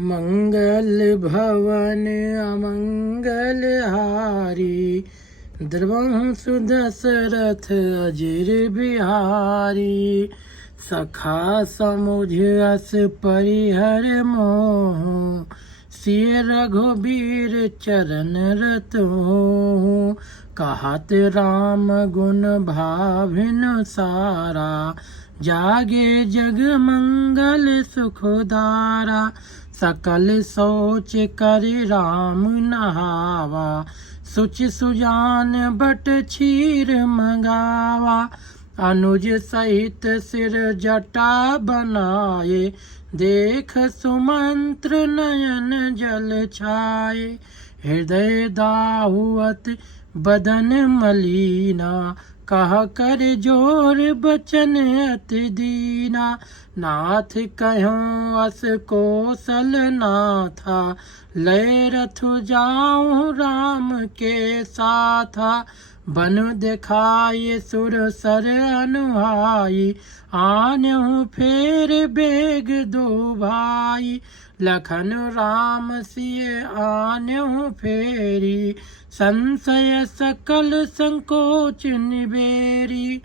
मंगल भवन अमंगल हारी, द्रवंशु दशरथ अजिर बिहारी। सखा समुझ अस परिहर मोह, सिय रघुबीर चरण रत हो। कहत राम गुण भाविन सारा, जागे जग मंगल सुखदारा। सकल सोच कर राम नहावा, सुचि सुजान बट क्षीर मंगावा। अनुज सहित सिर जटा बनाए, देख सुमंत्र नयन जल छाए। हृदय दाहुअत बदन मलीना, कह कर जोर बचन अति दीना। नाथ कहो अस कौशल नाथा, लय रथु जाऊं राम के साथा। बन दिखाए सुर सर अनुहाई, आनहु फेर बेग दो भाई। लखन राम सिय आनहु फेरी, संशय सकल संकोच निबेरी।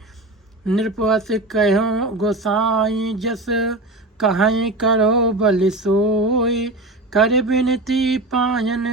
नृपवश कहो गोसाई जस, कहीं करो बलि सोई। कर बिनती पायन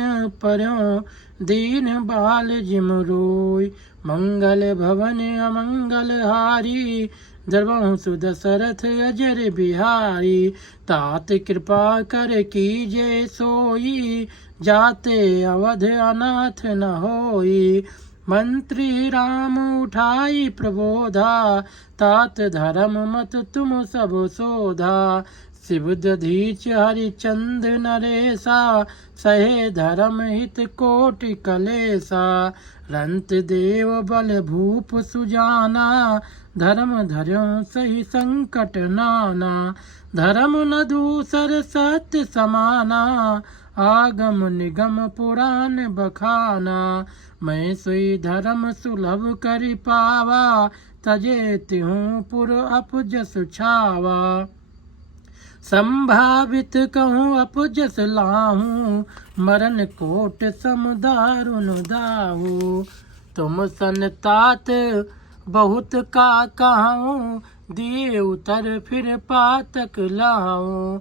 पर्यो, दीन बाल जिम रोई। मंगल भवन अमंगल हारी, द्रवंशु दशरथ अजर बिहारी। तात कृपा कर कीजे सोई, जाते अवध अनाथ न होई। मंत्री राम उठाई प्रबोधा, तात धर्म मत तुम सब शोधा। शिव दधीच हरिचंद नरेसा, सहे धर्म हित कोटि कलेसा। रंत देव बल भूप सुजाना, धर्म धर्यो सही संकट नाना। धर्म न दूसर सत्य समाना, आगम निगम पुराण बखाना। मैं सोई धर्म सुलभ करि पावा, तजे तिहूँ पुर अपजस छावा। संभावित कहूँ अपजस लाहूँ, मरण कोट सम दारुण दाहू। तुम सन तात बहुत का कहूँ, दिए उतर फिर पातक लाऊं।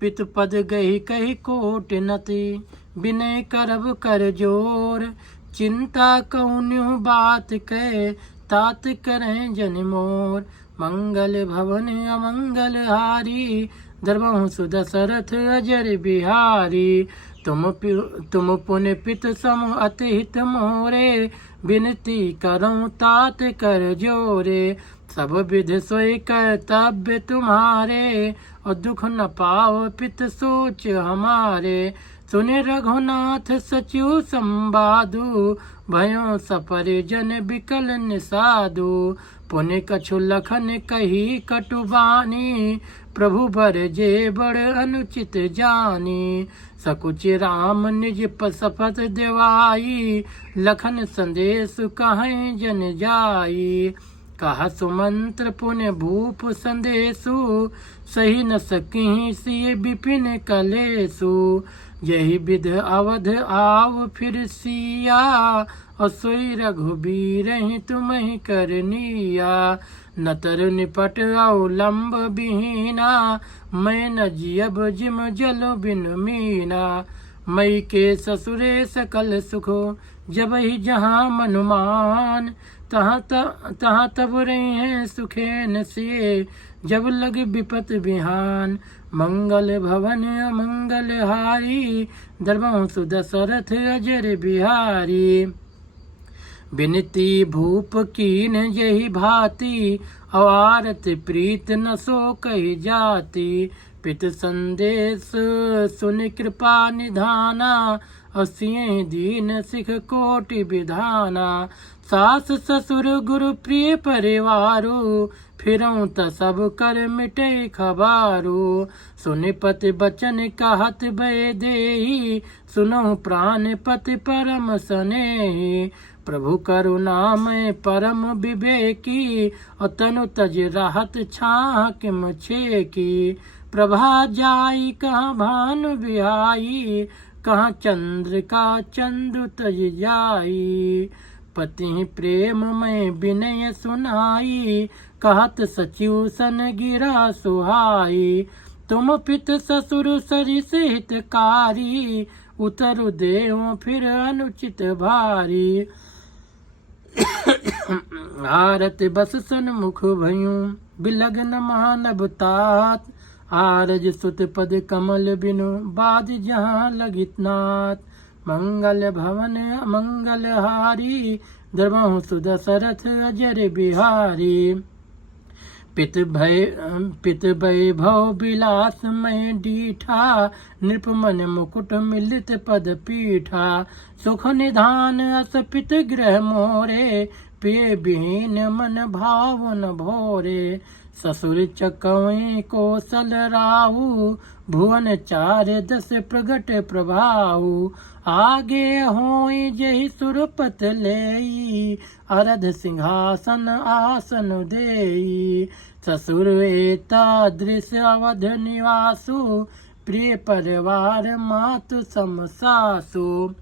पित पद गही कही कोट नति, विनय करब कर जोर। चिंता कौन्यु बात कह, तात करें जन मोर। मंगल भवन अमंगल हारी, द्रवंशु दशरथ अजर बिहारी। तुम पुण्य पित सम अति हित मोरे, विनती करूं तात कर जोरे। सब विध सोई कर्तव्य तुम्हारे, और दुख न पाव पित सोच हमारे। सुने रघुनाथ सचिव संवादु, भयो सपरिजन बिकल निसादु। पुण्य कछु लखन कही कटुबानी, प्रभु बर जे बड़ अनुचित जानी। सकुच राम निज शपथ देवाई, लखन संदेश कहें जन जाई। कहा सुमंत्र पुण्य भूप संदेशु, सही न सकी सिय विपिन कलेसु। यही विध अवध आव फिर सिया, और सोई रघुबीर ही तुम ही करनिया। न तर निपट अवलंब बिहीना, मैं न जियब जिम जल बिन मीना। मई के ससुरे सकल सुखो, जब ही जहाँ मनुमान। तहाँ तब रही हैं सुखेन सिए, जब लग विपत बिहान। मंगल भवन अमंगल हारी, द्रवंशु दशरथ अजर बिहारी। बिनती भूप कीन यही भांति, अवारत प्रीत न सो कही जाति। पित संदेश सुन कृपा निधाना, असिय दीन सिख कोटि विधाना। सास ससुर गुरु प्रिय परिवारु, फिरऊं त सब कर मिटे खबारू। सुनि पति बचन कहत भय देहि, सुनहु प्राण पति परम स्नेही। प्रभु करुणामय परम विवेकी, और तनु तज राहत छाह किम छेकी। प्रभा जाई कहाँ भानु बिहाई, कहाँ चंद्र का चंद्र तज जाई। पति प्रेम में विनय सुनाई, कहत सचिव सन गिरा सुहाई। तुम पित ससुर सरिस हितकारी, उतर देव फिर अनुचित भारी। हारत बस सन्मुख भयूं, बिलग्न मानव तात। आरज सुत पद कमल बिनु, बाद जहाँ लगित नाथ। मंगल भवन अमंगल हारी, द्रवहु सुदशरथ अजर बिहारी। पित वैभव विलास में डीठा, नृपमन मुकुट मिलित पद पीठा। सुख निधान अस पित गृह मोरे, पेय विहीन मन भाव न भोरे। ससुर चकवें कौशल राहु, भुवन चार दस प्रगट प्रभाऊ। आगे होई जहि सुरपत लेई, अरध सिंहासन आसन देई। ससुर एता दृश्य अवध निवासु, प्रिय परिवार मातु सम सासु।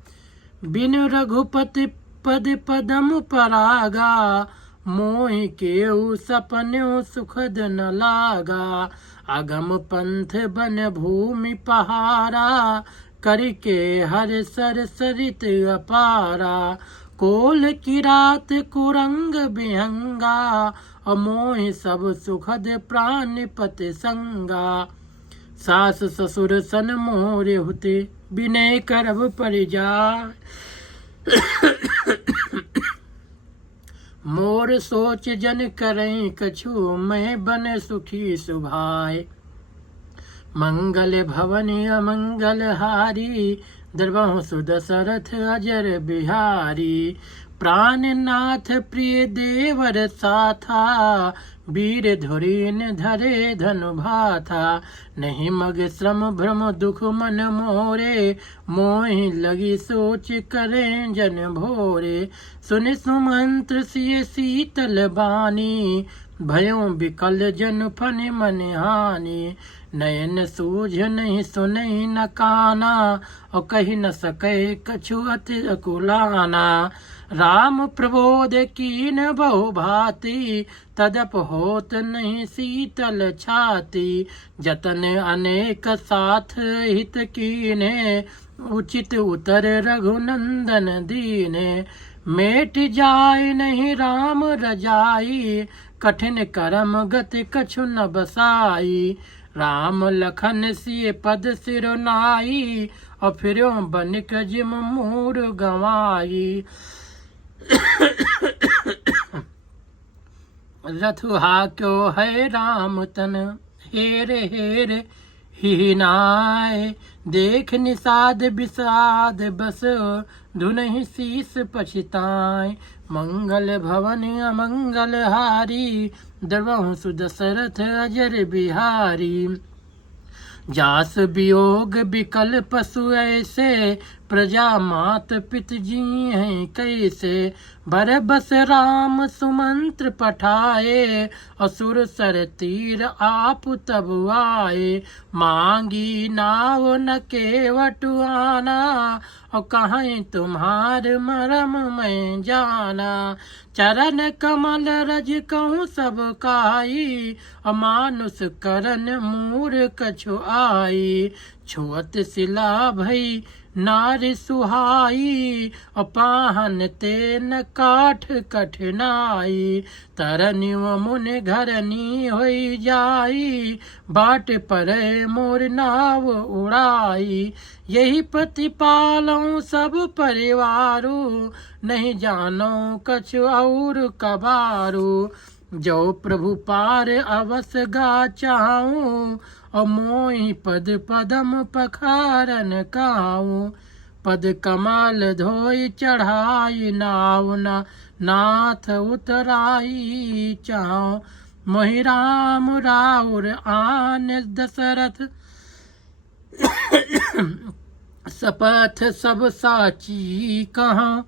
बिनु रघुपति पद पदम परागा, मोहि केहु सपन्यो सुखद न लागा। अगम पंथ बन भूमि पहारा, करके हर सर सरित अपारा। कोल किरात कुरंग बिहंगा, अमोहि सब सुखद प्राणपति संगा। सास ससुर सन मोरे हुते, विनय करब परिजाय। मोर सोच जन करें कछु, मैं बन सुखी सुभाय। मंगल भवन अमंगल हारी, द्रवहु सुदशरथ अजर बिहारी। प्राणनाथ प्रिय देवर साथा, वीर धुरीन धरे धनु भाथा। नहीं मग श्रम भ्रम दुख मन मोरे, मोहि लगी सोच करें जन भोरे। सुनि सुमंत्र सिय शीतल बानी, भयो विकल जन फन मन हानि। नयन सूझ नहीं सुनई न काना, और कही न सके कछु अति अकुलाना। राम प्रबोध कीन बहु भांति, तदप होत नहीं शीतल छाती। जतन अनेक साथ हित कीने, उचित उतर रघुनंदन दीने। मेट जाय नहीं राम रजाई, कठिन करम गति कछु न बसाई। राम लखन सिय पद सिरनाई, और फिरो बनिक जिम मूर गवाई। रथुहा क्यों है राम तन, हेर हेर हिनाय। देख निषाद विषाद बस, धुनहि शीस पछिताय। मंगल भवन अमंगल हारी, द्रवहु सुदशरथ अजर बिहारी। जास वियोग विकल पशु ऐसे, प्रजा मात पित जी हैं कैसे। बर बस राम सुमंत्र पठाए, असुर सर तीर आप तब आए। मांगी नाव न केवट आना, और कहीं तुम्हार मरम मैं जाना। चरण कमल रज कहूँ सब काई, अमानुष करन मूर कछु आई। छुअत सिला भई नारी सुहाई, अपाहन तेन काठ कठिनाई। तरनी मुन घरनी होई जाई, बाट पर मोर नाव उड़ाई। यही प्रतिपालों सब परिवारू, नहीं जानो कछु और कबारू। जो प्रभु पार अवस गा चाहूं, और मोहि पद पदम पखारन काऊं। पद कमल धोई चढ़ाई, नाव न नाथ उतराई चाहूं। मोहि राम राउर आन दशरथ, शपथ सब साची कहाँ।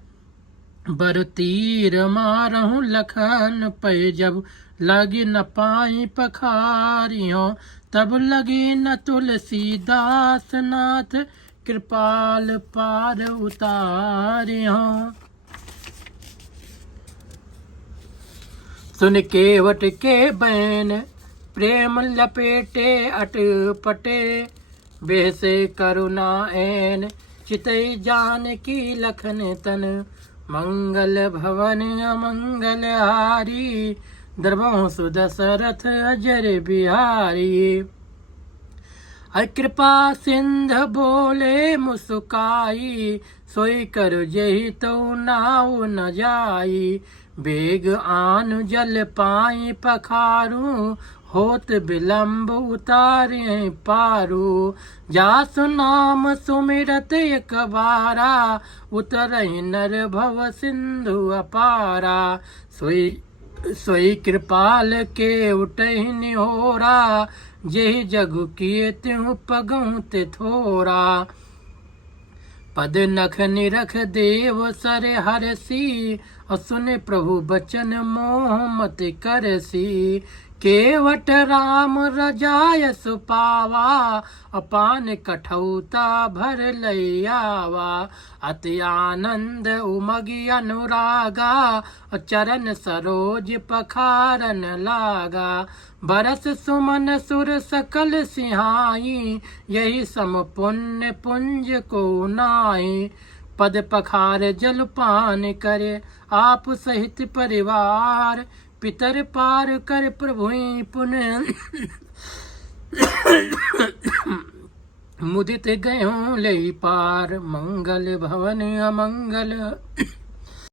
बर तीर मारहु लखन पै जब लगी न पाई पखारियों तब लगी न तुलसीदास नाथ कृपाल पार उतारियों। सुन केवट के बैन प्रेम लपेटे अटपटे बेसे करुणा एन चितई जान की लखन तन मंगल भवन अमंगल हारी द्रवहु सुदशरथ अजर बिहारी। कृपा सिंध बोले मुस्काई सोई कर जही तो नाव न जाई बेग आन जल पाई पखारू होत विलंब उतारे पारू। जासु नाम सुमिरत एक बारा उतरहि नर भव सिंधु अपारा। सोई कृपाल के उठहि निहोरा जेहि जगु किए त्यों पगहुं ते थोरा। पद नख निरख देव सर हरसी और सुने प्रभु बचन मोह मत करसी। केवट राम रजाय सुपावा अपान कठौता भर लैयावा। अति आनंद उमगी अनुरागा चरण सरोज पखारन लागा। बरस सुमन सुर सकल सिहाई यही सम पुण्य पुंज को नाई। पद पखार जल पान करे आप सहित परिवार पितर पार कर प्रभु पुण्य मुदित गयों ले पार। मंगल भवन अमंगल